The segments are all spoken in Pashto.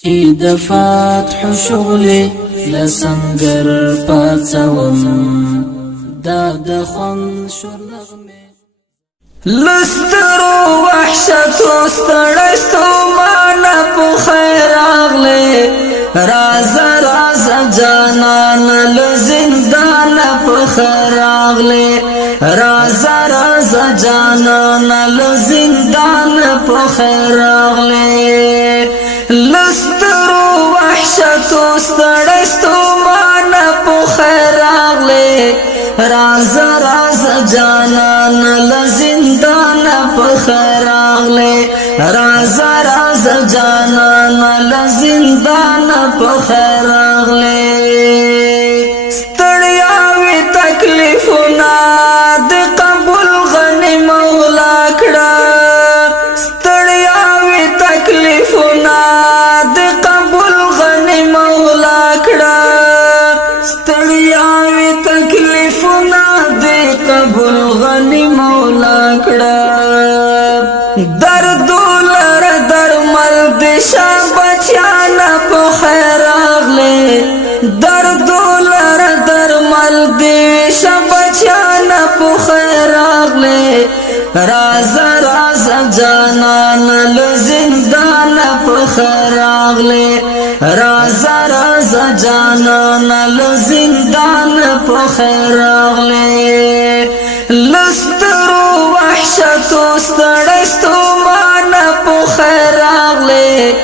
چې د فتح شغلې لسنګر پاڅوم دا د خوند شور نغمه لسترو وحشتو ستړستو مانا په خیر اغله رازا رازا جانان لزندان په خیر اغله رازا رازا جانان لزندان په خیر اغله لسترو وحشتو ستړستو مانا په خیر اغله رازا رازا جانان لزندان په خیر اغله رازا رازا جانان لزندان په خیر اغله ستړیاوي تکلیفونه د قبول غنی مولا کړه ستړیاوي تکلیفونه د قبول غنی مولا کړه ستړیاوي تکلیفونه د قبول غنی مولا کړه درد لر درمل د شابچان په خیر اغله درد لر درمل د شابچان په خیر اغله رازا رازا جانان لزندان په خیر اغله رازا رازا جانان لزندان په خیر اغله لسترو وحشتو ستړستو مانا په خیر اغله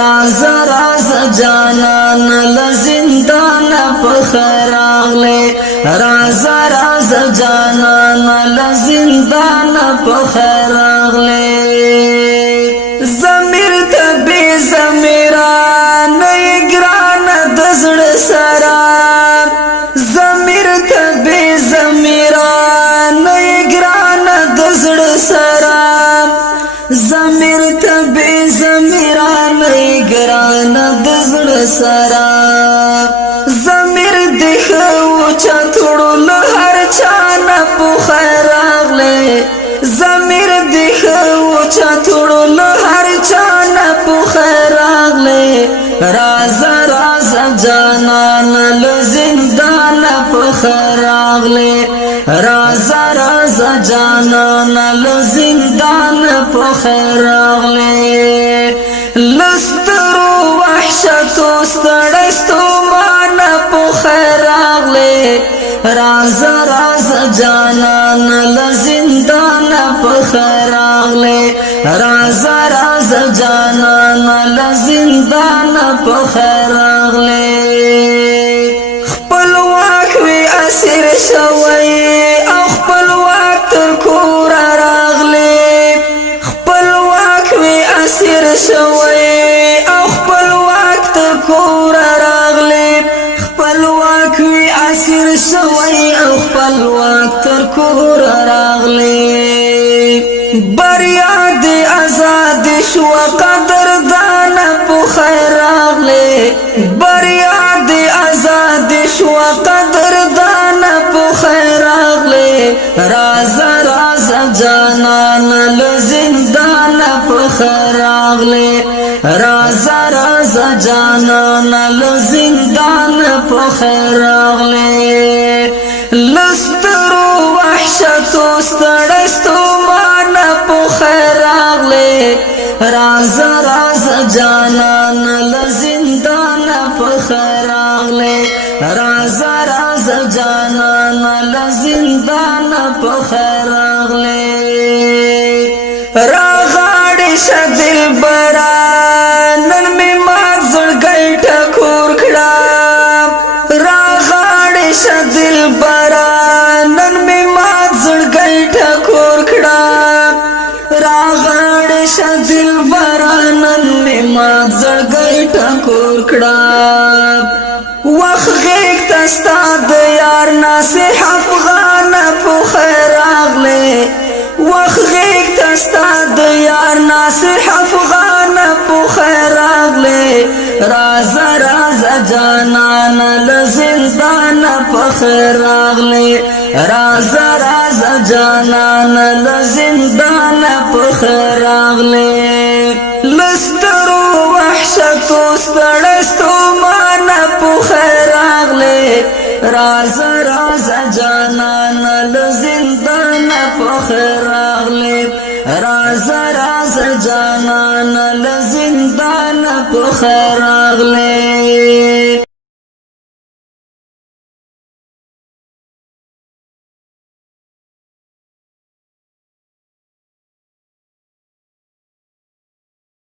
رازا رازا جانان لزندان په خیر اغله رازا رازا جانان لزندان په خیر اغله زمیر ته بی زمیران ګران د زړه سره زمیر ته بی زمیران ګران د زړه سره زمیر ته بی زمیران ګران د زړه سره زمیر دخه چتړو له هر چان په خیر اغله زمیر دخه چتړو له هر چان په خیر اغله رازا رازا جانان لزندان په خیر اغله رازا رازا جانان لزندان په خیر اغله لسترو وحشتو ستړستو مانا په خیر اغله رازا رازا جانان لزندان په خیر اغله رازا رازا جانان لزندان په خیر اغله خپلواک وی اسیر شوی او خپلواک تر کور راغله خپلواک وی اسیر شوی او خپلواک تر کور راغله خپلواک وی اسیر شوی او خپلواک تر کور راغله بریا دی آزاد شو قدردان په خیر اغله بریا دی آزاد شو قدردان په خیر اغله رازا رازا جانان لزندان په خیر اغله رازا رازا جانان لزندان په خیر اغله لسترو وحشتو ستړستو مانا په خیر اغله رازا رازا جانان لزندان په خیر اغله رازا رازا جانان لزندان په خیر اغله راغاړې شدل برانن می مات زړګي ټکور کړه راغاړې شدل برانن می مات زړګي ټکور کړه راغاړې شدل برانن می مات زړګي ټکور کړه وخت غیږ تستا د یار ناصح افغان په خیر اغله وخت غیږ تستا د یار ناصح افغان په خیر اغله رازا رازا جانان لزندان په خیر اغله رازا رازا جانان لزندان په خیر اغله لسترو وحش شتو ستړستو مانا په خیر راغله راز راز جانان له زندان په خیر راغله راز راز جانان له زندان په خیر راغله